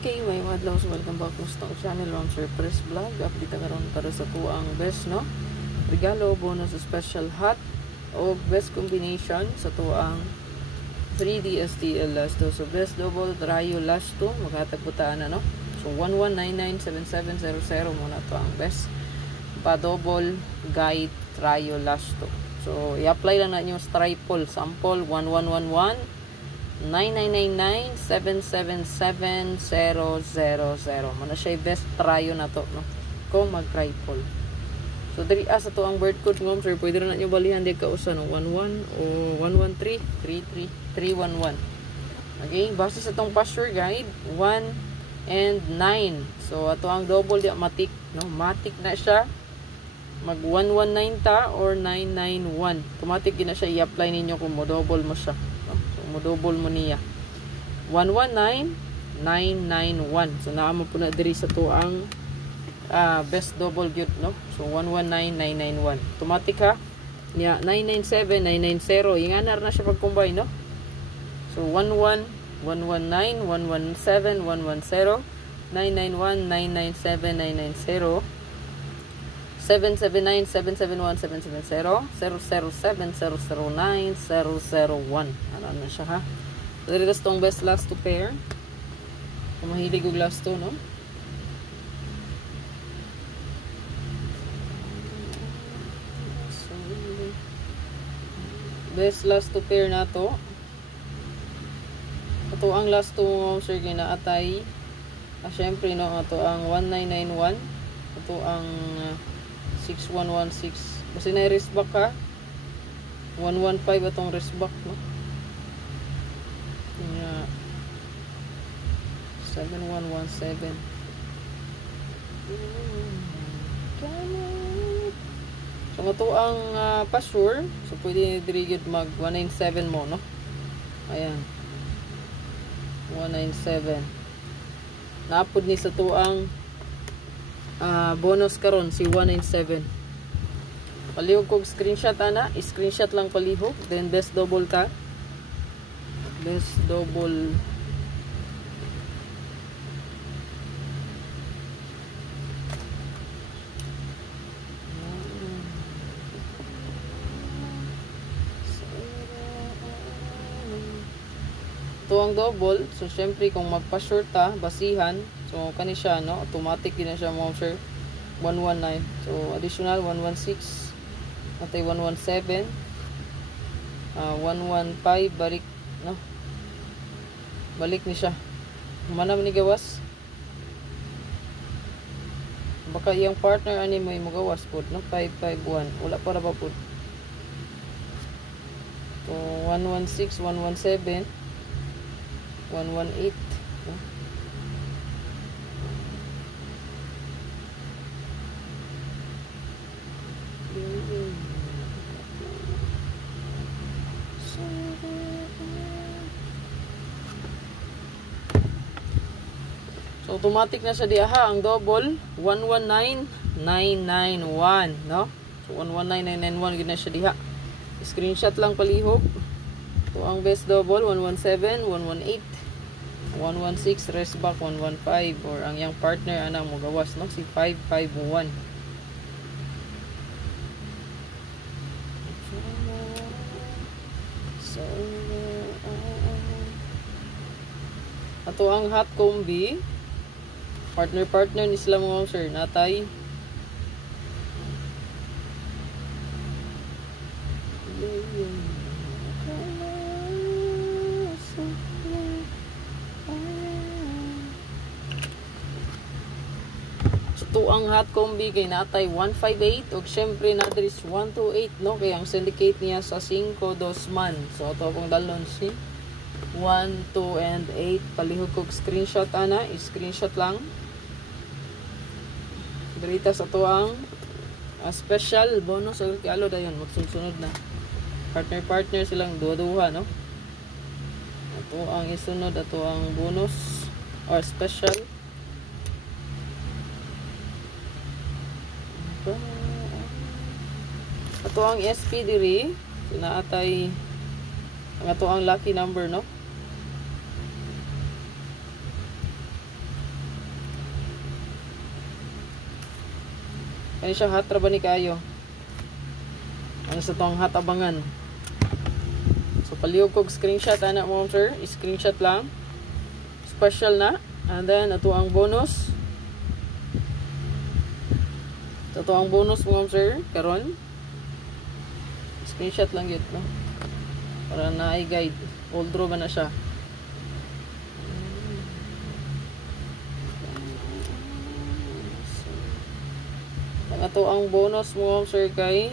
Okay, may adlaw, so welcome back mo sa channel on Surprise Vlog. Update karon para sa tuang best, no? Regalo, bonus, special hot o best combination sa tuang 3D STL last two. So best double Rayo last two, maghatagputaan na, no? So 11997700 muna to ang best pa double guide Rayo last two. So i-apply lang na nyo sa triple sample 1111 9999-777-000. Mana siya best tryo na to, no? Kung mag-triple. So, diri sa to ang bird code mo, sir. Pwede rin na nyo balihan di kausa, no? 11 o 113-33311. Okay? Basta sa tong password guide, 1 and 9. So, ato ang double di matik, no? Matik na siya. Mag 119 ta or 991. Automatic na siya i-apply ninyo kung mo double mo siya. Mo double mo niya 119991. So naamo po na diri sa to ang best double gyud, no? So 119991 automatic ha niya 997 990 inganar na siya pag combine, no? So 11 119 117 110 991 997 990 779 771 770 007 009 001. Ano na siya, ha? So, dito tong best last to pair. Kung mahilig og last to, no? Best last to pair na to. Ito ang last to mo, sir, ginaatay. Syempre, no? Ito ang 1991. Ito ang 6116. Kasi na wristback ha. 115 atong wristback, no? Yeah. 7117. So ito ang password. So pwede dirigid mag 197 mo, no? Ayan. 197. Naapod ni sa tuang bonus karon si 197. Palihog kog screenshot ana, screenshot lang palihog, then best double ka. Best double ito ang double. So syempre kung magpa-short ta, basihan. So, kani siya, no? Automatic din na siya, mga sir. 119. So, additional 116. Natay 117. 115. Balik, no? Balik ni siya. Mana man ni gawas? Baka iyang partner ani mo gawas po, no? 551. Wala para ba po? So, 116, 117. 118. No? So automatic na siya diha ang double 119991, no? So 119991 gid na siya diha. Screenshot lang palihog. Ito ang best double 117 118 116 rest back 115 or ang yang partner ana mo gawas, no? Si 551. So, ato ang hot combi partner ni sila mo, sir, natay ito ang hot combi kay natay 158 ug syempre na there is 128, no? Kaya ang syndicate niya sa 5 dos man. So ato akong dalon si 1, 2, and 8. Palihog kog screenshot ana, i-screenshot lang. Berita sa to ang special bonus o kalo dayon magsunod na. Partner silang duha-duha, no? Ato ang isunod, ato ang bonus or special. Ato ang SP diri, naatay ang ato ang lucky number, no? Kani siya hat ra ba ni kayo? Ano sa tong hat abangan? So palihog kog screenshot ana mo sir, screenshot lang. Special na. And then ato ang bonus. Ito ang bonus mo sir karon. Screenshot lang yun, no? Para na i-guide. Old draw ba na siya? Ito ang bonus mo sir kay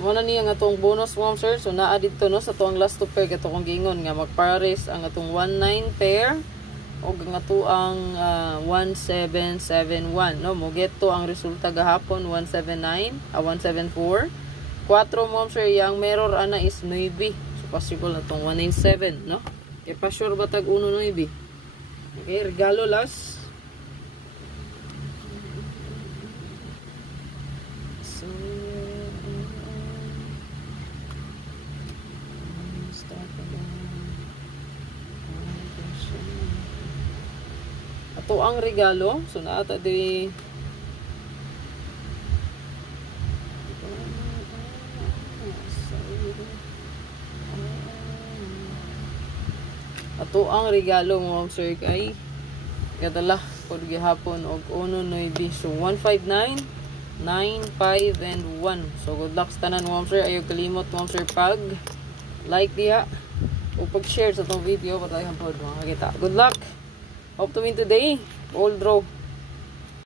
Muna niya nga itong bonus mo sir. So naa dito no sa itong last 2 pair gato kong gingon nga magpares ang atong 19 pair o nga to ang 1771 no mo get to ang resulta gahapon 174 4 mo sir yang mirror ana is 9 so possible na itong 197 no kay pa sure ba tag 1 9 okay regalo last so ato ang regalo so naata di ato ang regalo mo sir kay kadala pod gihapon og 1 so 159 95 and 1 so good luck sa tanan mo sir ayo kalimot mo sir pag like diha o pag share sa tong video patayhan pod mga kita good luck. Hope to win today. Old draw.